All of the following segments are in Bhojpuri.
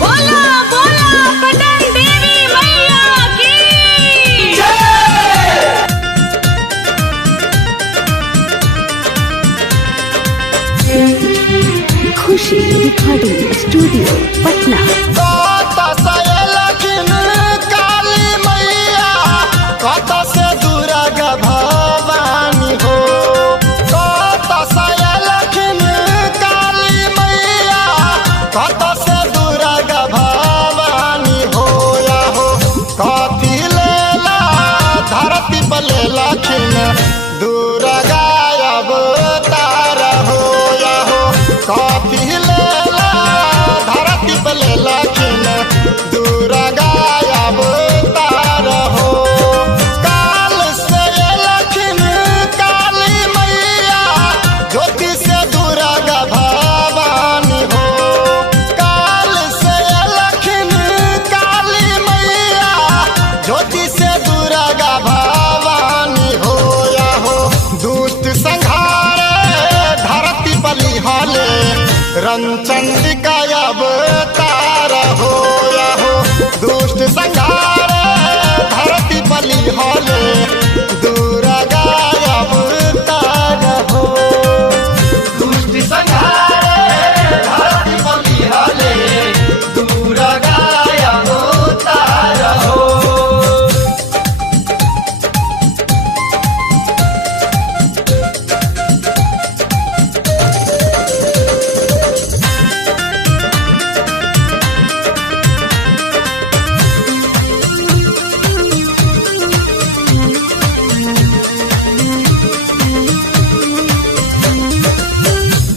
बोला बोला पटन देवी मैया की खुशी रिकॉर्डिंग स्टूडियो पटना। काली मैया कत से दुर्गा भवानी हो, कत से काली मैया कत से दुर्गा भवानी हो या हो। कथी लेला धरती पर लेलखिन दुर्गा अवतार हो या हो। कथी लेला धरती पर लेलखिन दुर्गा अवतार हो। काल से एलखिन काली मैया ज्योति से दुर्गा भवानी हो। काल से एलखिन काली मैया ज्योति से दुर्गा भवानी हो या हो। दुष्ट संहार धरती बलि हले रंचंडिका अवतार हो या हो। दुष्ट संहार धरती बलि हले दुर्गा अवतार हो। दुष्ट संहार धरती बलि हले दुर्गा अवतार हो।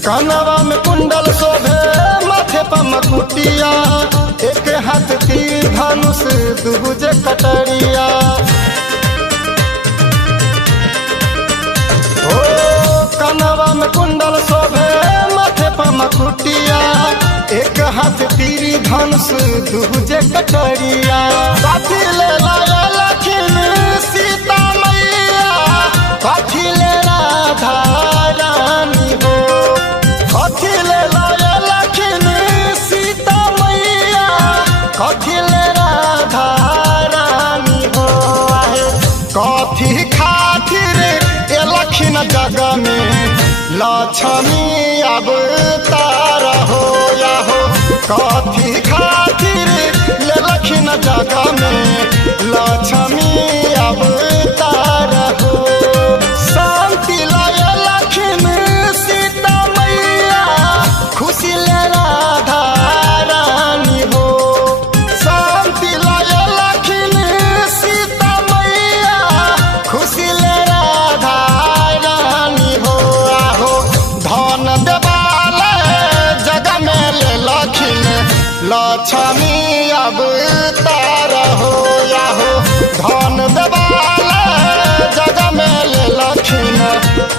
कनवा में कुंडल शोभे माथे पर मकुटिया, एक हाथ तीर धनुष दूजे कटरिया। ओ कनवा में कुंडल शोभे माथे पर मकुटिया, एक हाथ तीर धनुष दूजे कटरिया। कथी ले लखिन सीता मैया, कथी ले राधा रानी हो। कथी ले लखिन सीता मैया, कथी ले राधा रानी हो। कथी खातिर एलखिन जग में लक्ष्मी अवतार हो या हो। कथी खातिर लेलखिन जग में लक्ष्मी अवतार हो। शांति लखिन सीता मैया, खुशी ले राधा रानी हो। शांति लखिन सीता मैया, खुशी ले राधा रानी हो आहो। धन देवाले जग में लेलखिन लक्ष्मी अवतार हो या हो। धन देवाले जग में लेलखिन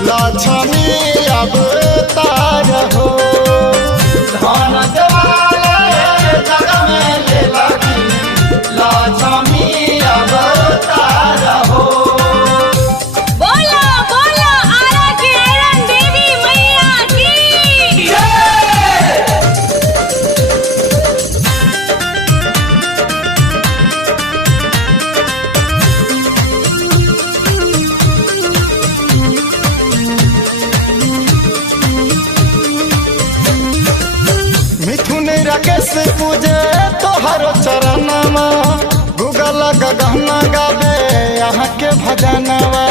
लक्ष्मी अवतार हो। धन देवाले जग में लेलखिन लक्ष्मी अवतार हो। बोला बोला आरा की आयरन देवी मैया की मिथुन राकेश पूजे तोहर चरणवा, गूगल गहना गावे यहाँ के भजनवा।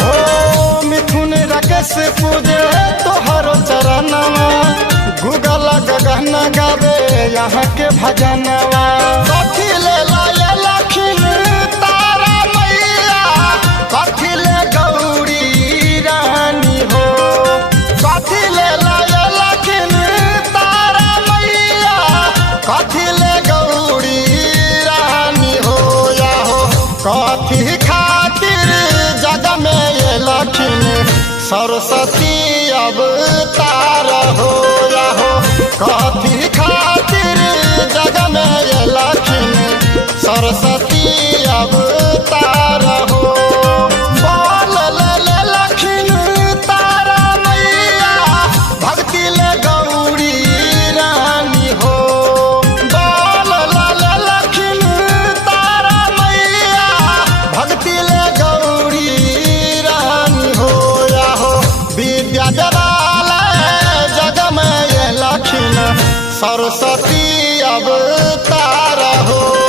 हो मिथुन राकेश पूजे तोहर चरणवा, गूगल गहना गावे यहाँ के भजनवा। कथी ले लखिन तारा मैया, कथी ले गौरी रानी हो। कथी ले लखिन तारा मैया, कथी ले गौरी रानी हो या हो। कथी खातिर जग में एलखिन सरस्वती अवतार हो या हो। कथी खातिर जग में एलखिन सरस्वती अवतार हो। सरस्वती अवतार हो।